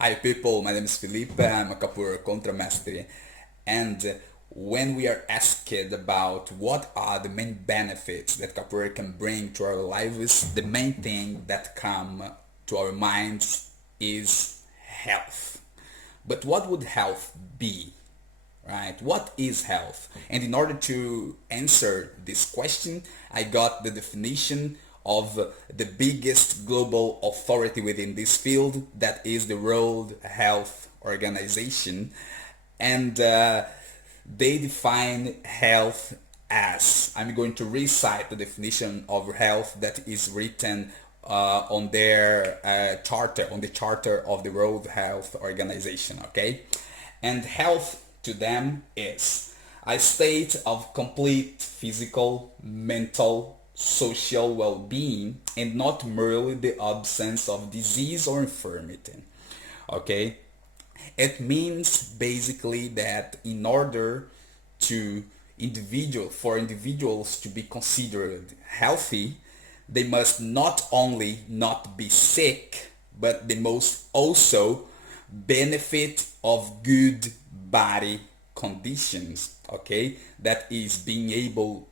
Hi people, my name is Felipe, I'm a Capoeira Contramestre, and when we are asked about what are the main benefits that Capoeira can bring to our lives, the main thing that come to our minds is health. But what would health be? Right? What is health? And in order to answer this question, I got the definition of the biggest global authority within this field, that is the World Health Organization. And they define health as, I'm going to recite the definition of health that is written on their charter, on the charter of the World Health Organization, okay? And health to them is a state of complete physical, mental, social well-being, and not merely the absence of disease or infirmity. Okay? It means basically that in order to for individuals to be considered healthy, they must not only not be sick, but they must also benefit of good body conditions. Okay, that is being able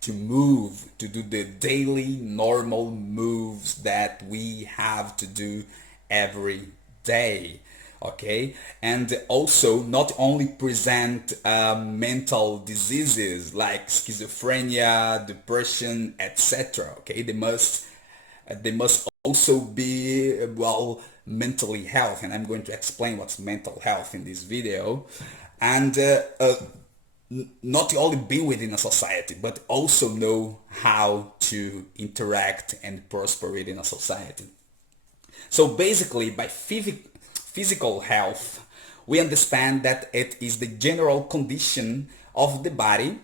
to move, to do the daily normal moves that we have to do every day. Okay, and also not only present mental diseases like schizophrenia, depression, etc. Okay, they must also be well mentally health, and I'm going to explain what's mental health in this video. And not only be within a society, but also know how to interact and prosper within a society. So basically, by physical health, we understand that it is the general condition of the body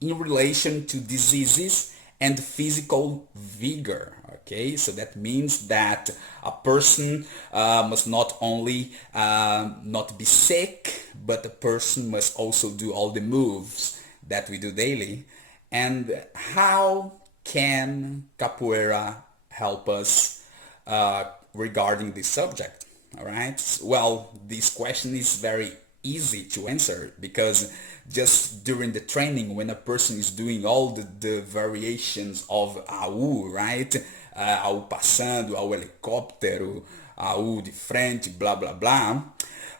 in relation to diseases and physical vigor. Okay, so that means that a person must not only not be sick, but the person must also do all the moves that we do daily. And how can capoeira help us regarding this subject? All right. Well, this question is very easy to answer because just during the training, when a person is doing all the variations of AU, right? AU passando, AU helicóptero, AU de frente, blah, blah, blah.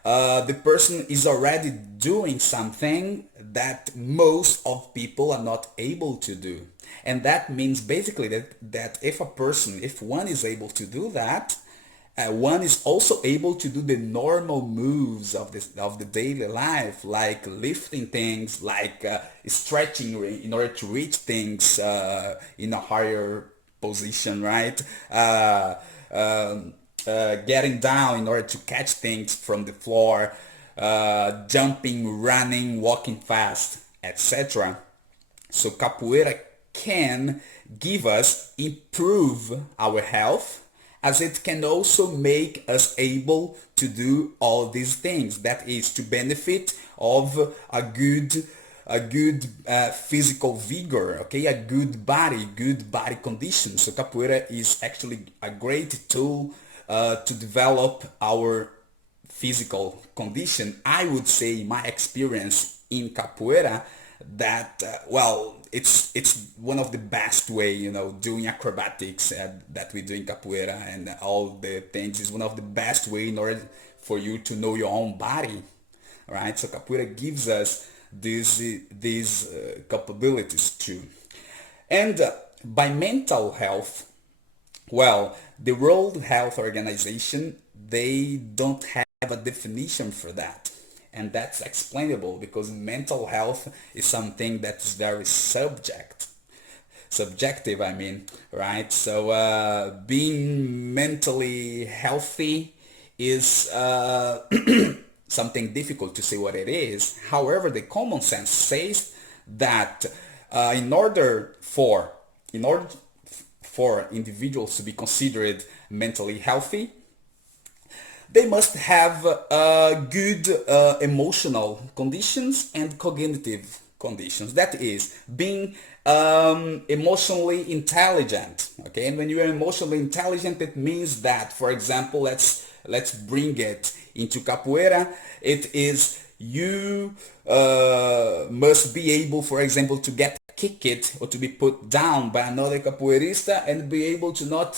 The person is already doing something that most of people are not able to do. And that means basically that if one is able to do that, one is also able to do the normal moves of the daily life, like lifting things, like stretching in order to reach things in a higher position, right? Getting down in order to catch things from the floor, jumping, running, walking fast, etc. So capoeira can give us, improve our health, as it can also make us able to do all these things. That is to benefit of a good physical vigor, okay, a good body condition. So capoeira is actually a great tool to develop our physical condition. I would say my experience in capoeira that well, it's one of the best way, doing acrobatics that we do in capoeira and all the things is one of the best way in order for you to know your own body, right? So capoeira gives us these capabilities too. And by mental health, well, the World Health Organization, they don't have a definition for that. And that's explainable because mental health is something that's very subjective, I mean, right? So being mentally healthy is something difficult to say what it is. However, the common sense says that in order for individuals to be considered mentally healthy, they must have good emotional conditions and cognitive conditions. That is, being emotionally intelligent. Okay, and when you are emotionally intelligent, it means that, for example, let's let's bring it into capoeira. It is you must be able, for example, to get kicked or to be put down by another capoeirista and be able to not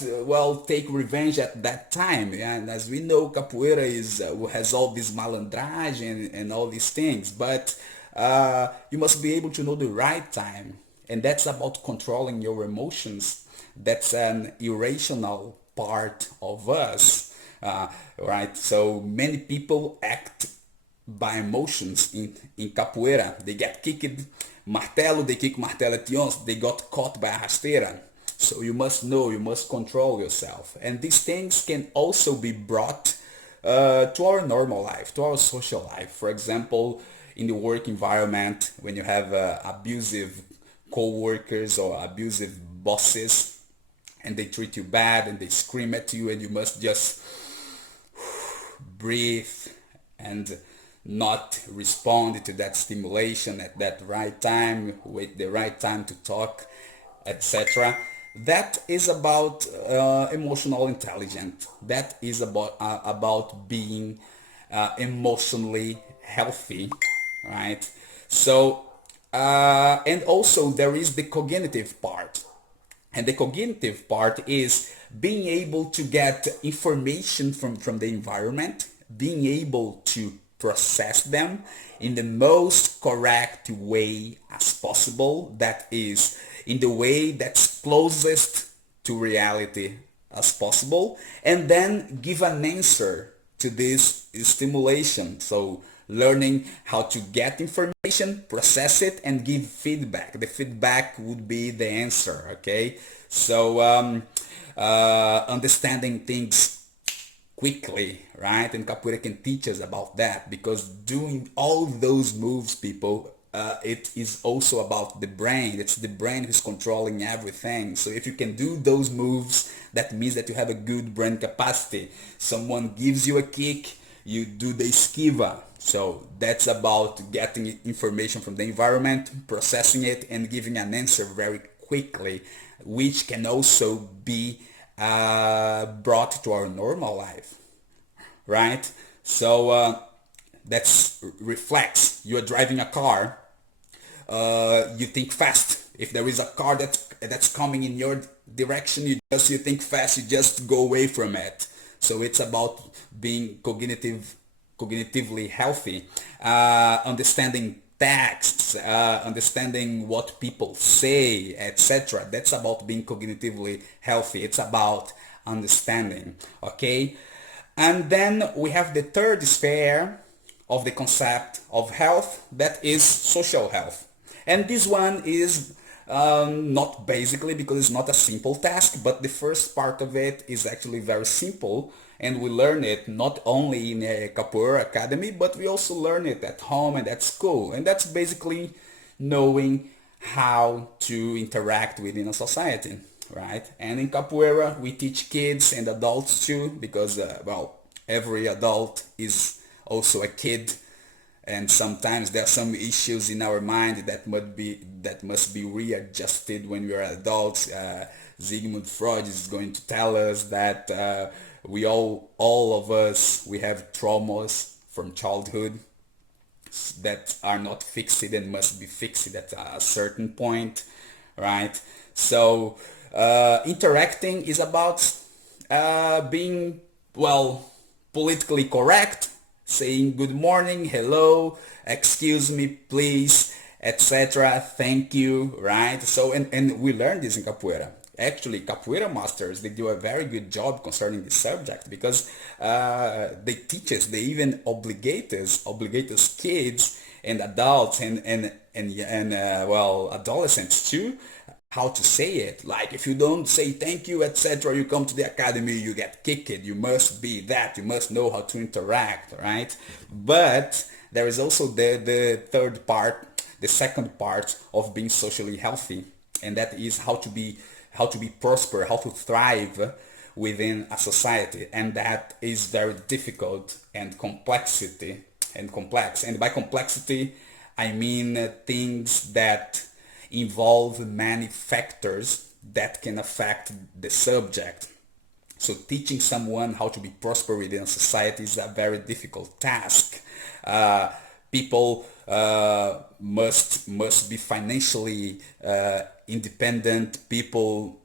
take revenge at that time. Yeah? And as we know, capoeira is has all this malandragem and all these things, but you must be able to know the right time, and that's about controlling your emotions. That's an irrational part of us, right? So many people act by emotions in capoeira. They get kicked, martelo, they kick martelo at once, they got caught by a rasteira. So you must know, you must control yourself. And these things can also be brought to our normal life, to our social life. For example, in the work environment, when you have abusive co-workers or abusive bosses, and they treat you bad and they scream at you, and you must just breathe and not respond to that stimulation at that right time, wait the right time to talk, etc. That is about emotional intelligence. That is about being emotionally healthy, right? So and also there is the cognitive part. And the cognitive part is being able to get information from the environment, being able to process them in the most correct way as possible. That is, in the way that's closest to reality as possible, and then give an answer to this stimulation. So learning how to get information, process it, and give feedback. The feedback would be the answer, okay? So understanding things quickly, right? And capoeira can teach us about that, because doing all those moves, people, it is also about the brain. It's the brain who's controlling everything. So if you can do those moves, that means that you have a good brain capacity. Someone gives you a kick, you do the esquiva. So that's about getting information from the environment, processing it, and giving an answer very quickly, which can also be brought to our normal life, right? So that's reflex. You're driving a car, you think fast. If there is a car that's coming in your direction, you think fast, you just go away from it. So it's about being cognitively healthy, understanding texts, understanding what people say, etc. That's about being cognitively healthy. It's about understanding, okay? And then we have the third sphere of the concept of health, that is social health. And this one is not basically, because it's not a simple task, but the first part of it is actually very simple, and we learn it not only in a Capoeira Academy, but we also learn it at home and at school. And that's basically knowing how to interact within a society, right? And in Capoeira, we teach kids and adults too, because, every adult is also a kid, and sometimes there are some issues in our mind that must be readjusted when we are adults. Sigmund Freud is going to tell us that we all of us, we have traumas from childhood that are not fixed and must be fixed at a certain point, right? So interacting is about being, politically correct, saying good morning, hello, excuse me, please, etc. Thank you, right? So, and we learned this in Capoeira. Actually, Capoeira masters, they do a very good job concerning this subject, because they teach us, they even obligate us kids and adults and adolescents too, how to say it. Like, if you don't say thank you, etc., you come to the academy, you get kicked. You must be that. You must know how to interact, right? But there is also the third part, the second part of being socially healthy, and that is how to be prosper, how to thrive within a society, and that is very difficult and complex. And by complexity, I mean things that involve many factors that can affect the subject. So teaching someone how to be prosperous within a society is a very difficult task. People must be financially independent. People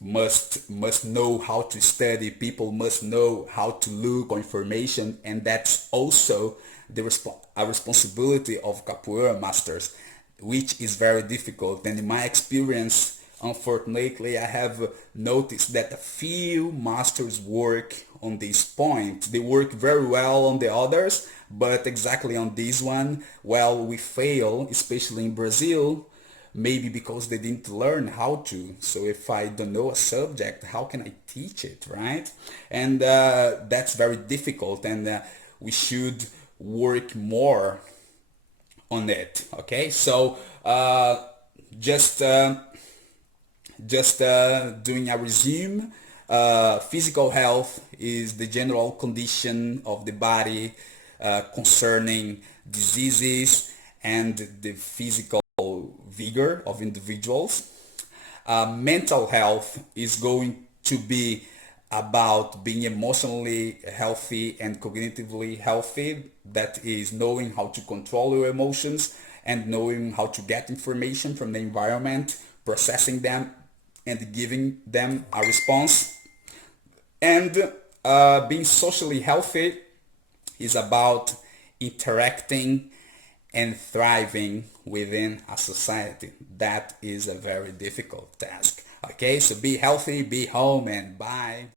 must know how to study. People must know how to look on information, and that's also a responsibility of capoeira masters, which is very difficult. And in my experience, unfortunately, I have noticed that a few masters work on this point. They work very well on the others, but exactly on this one, well, we fail, especially in Brazil, maybe because they didn't learn how to. So if I don't know a subject, how can I teach it, right? And that's very difficult, and we should work more on it. Okay, so just doing a resume. Physical health is the general condition of the body concerning diseases and the physical vigor of individuals. Mental health is going to be about being emotionally healthy and cognitively healthy. That is knowing how to control your emotions and knowing how to get information from the environment, processing them, and giving them a response. And being socially healthy is about interacting and thriving within a society. That is a very difficult task. Okay, so be healthy, be home, and bye.